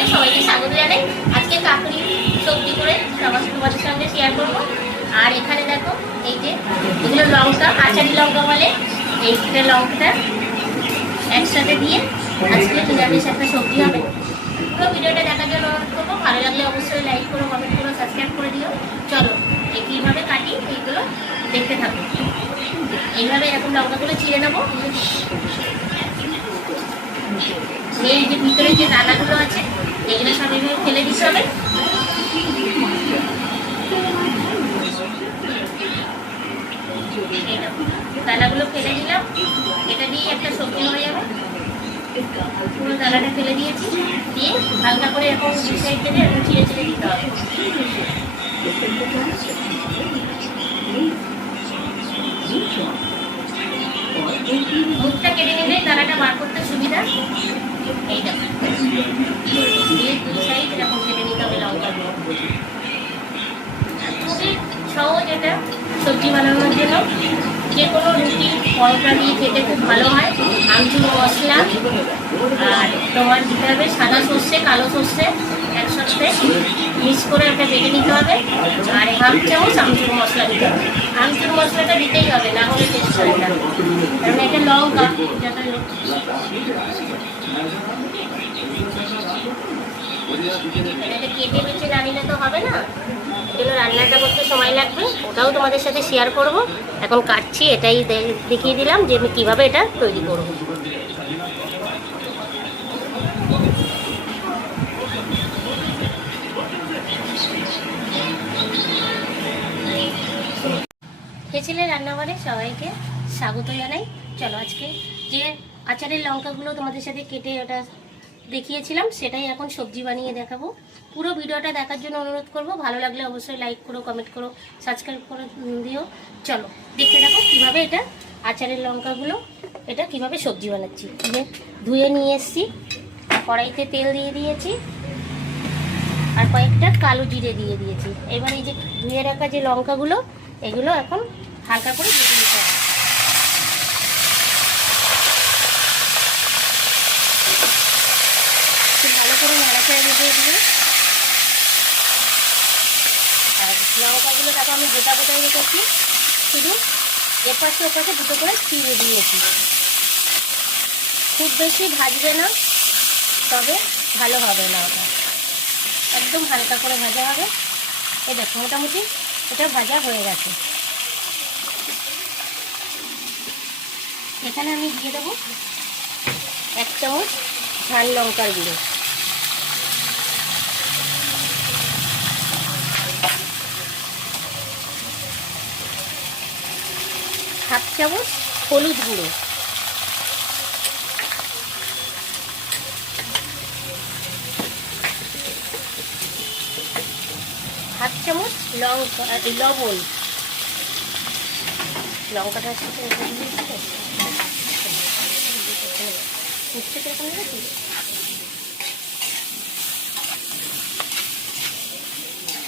রান্নাঘরে সবাইকে স্বাগত জানাই। আজকে কাকুরি সবজি করে তোমাদের সঙ্গে শেয়ার করব। আর এখানে দেখো এই যে এগুলো লঙ্কা, আচারি লঙ্কা বলে, এইটা লঙ্কাটা একসাথে দিয়ে আজকে নিরামিষ একটা সবজি হবে। পুরো ভিডিওটা দেখার জন্য অনুরোধ করবো। ভালো লাগলে অবশ্যই লাইক করো, কমেন্ট করো, সাবস্ক্রাইব করে দিও। চলো এই কীভাবে কাটি এইগুলো দেখতে থাকো। এইভাবে এরকম লঙ্কাগুলো চিড়ে নেবো। এই যে ভিতরে যে দানাগুলো আছে এগুলো সব এইভাবে ফেলে দিতে হবে। দানাগুলো ফেলে দিলাম, এটা দিয়ে একটা সবজি হয়ে যাবে। পুরো দানাটা ফেলে দিয়েছি, দিয়ে হালকা করে এরকম দুই সাইড থেকে এরকম চিড়ে চিড়ে দিতে হবে। মুখটা কেটে নিলে দানাটা বার করতে সুবিধা। এইটা দিয়ে দুই সাইড এরকম কেটে নিতে হবে লঙ্কাগুলো। খুবই সহজ এটা সবজি বানানোর জন্য। যে কোনো রুটি পরোটা দিয়ে খেতে খুব ভালো হয়। আমচুর মশলা আর তোমার দিতে হবে সাদা সর্ষে, কালো সর্ষে একসাথে মিক্স করে একটা বেটে নিতে হবে। আর 1/2 চামচ আমচুর মশলা দিতে হবে। আমচুর মশলাটা দিতেই হবে, না হলে টেস্ট হবে না। কারণ এটা লঙ্কা যাতে এটা কেটে বেছে জানিলে তো হবে না, এগুলো রান্নাটা করতে সময় লাগবে, ওটাও তোমাদের সাথে শেয়ার করব। এখন কাটছি, এটাই দেখিয়ে দিলাম যে আমি কীভাবে এটা তৈরি করব। খেয়েছিলে রান্নাঘরে সবাইকে স্বাগত জানাই। চলো আজকে যে আচারের লঙ্কাগুলো তোমাদের সাথে কেটে ওটা দেখিয়েছিলাম সেটাই এখন সবজি বানিয়ে দেখাবো। পুরো ভিডিওটা দেখার জন্য অনুরোধ করব। ভালো লাগলে অবশ্যই লাইক করো, কমেন্ট করো, সাবস্ক্রাইব করে দিও। চলো দেখতে থাকো কীভাবে এটা আচারের লঙ্কাগুলো এটা কিভাবে সবজি বানাচ্ছি। ধুয়ে নিয়ে এসছি, কড়াইতে তেল দিয়ে দিয়েছি আর কয়েকটা কালো জিরে দিয়ে দিয়েছি। এবার এই যে ধুয়ে রাখা যে লঙ্কাগুলো এগুলো এখন হালকা করে ভেজে নিতে হবে। ভালো করে নাড়াচাড়া দিয়ে দিয়ে আর লঙ্কাগুলো তারপর আমি গোটা গোটায় রেখেছি, শুধু এপাশে ওপাশে দুটো করে চিড়ে দিয়েছি। খুব বেশি ভাজবে না, তবে ভালো হবে না, ওটা একদম হালকা করে ভাজা হবে। এই দেখো মোটামুটি এটা ভাজা হয়ে গেছে। এখানে আমি দিয়ে দেবো 1 চামচ ঝাল লঙ্কার গুঁড়ো, 1/2 চামচ হলুদ গুঁড়ো, 1/2 চামচ লবণ। লঙ্কাটার সাথে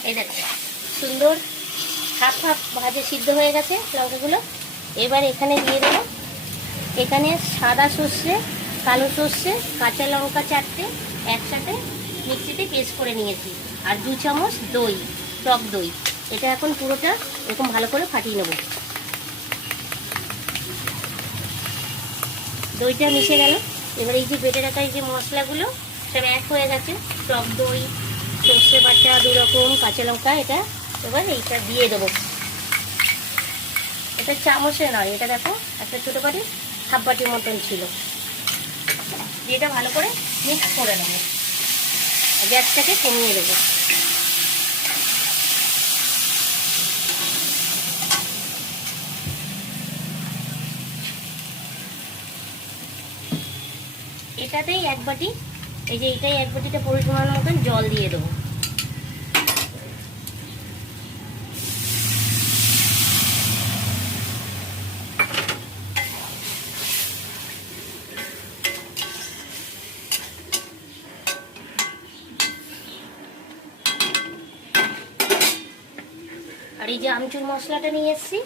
এই দেখো সুন্দর হাফ হাফ ভাজে সিদ্ধ হয়ে গেছে লঙ্কাগুলো। এবার এখানে দিয়ে দেবো, এখানে সাদা সর্ষে, কালো সর্ষে, কাঁচা লঙ্কা 4টে একসাথে মিক্সিতে পেস্ট করে নিয়েছি, আর 2 চামচ দই, টক দই। এটা এখন পুরোটা এরকম ভালো করে ফাটিয়ে নেব। দইটা মিশে গেল। এবার এই যে বেটে রাখা এই যে মশলাগুলো সব এক হয়ে গেছে, টক দই, সর্ষে বাটা 2 রকম, কাঁচা লঙ্কা, এটা এবার এইটা দিয়ে দেবো। এটা চামচে নয়, এটা দেখো একটা ছোটো বাটি, হাফ বাটির মতন ছিল। এটা ভালো করে মিক্স করে নেবো, গ্যাসটাকে কমিয়ে দেবো। এটাতেই 1 বাটি, এই যে এটাই 1 বাটিটা পরিমাণ মতন জল দিয়ে দেবো। আর এই যে আমচুর মশলাটা নিয়ে এসেছি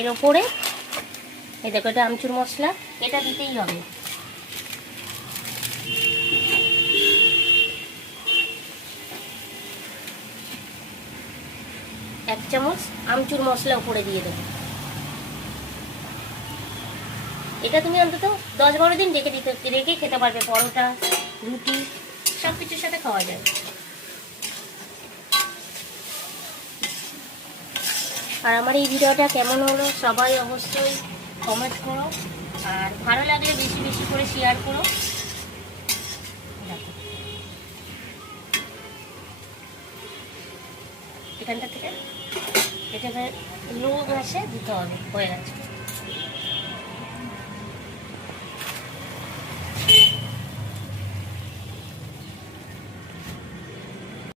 এর ওপরে, এই দেখো এটা আমচুর মশলা, এটা দিতেই হবে। 1 চামচ আমচুর মশলা উপরে দিয়ে দেবো। এটা তুমি অন্তত 10-12 দিন রেখে খেতে পারবে, পরোটা, রুটি সব কিছুর সাথে খাওয়া যায়। আর আমার এই ভিডিওটা কেমন হলো সবাই অবশ্যই কমেন্ট করো, আর ভালো লাগলে বেশি বেশি করে শেয়ার করো। দেখো এখানটা থেকে এটা লো গ্যাসে দিতে হবে, হয়ে গেছে।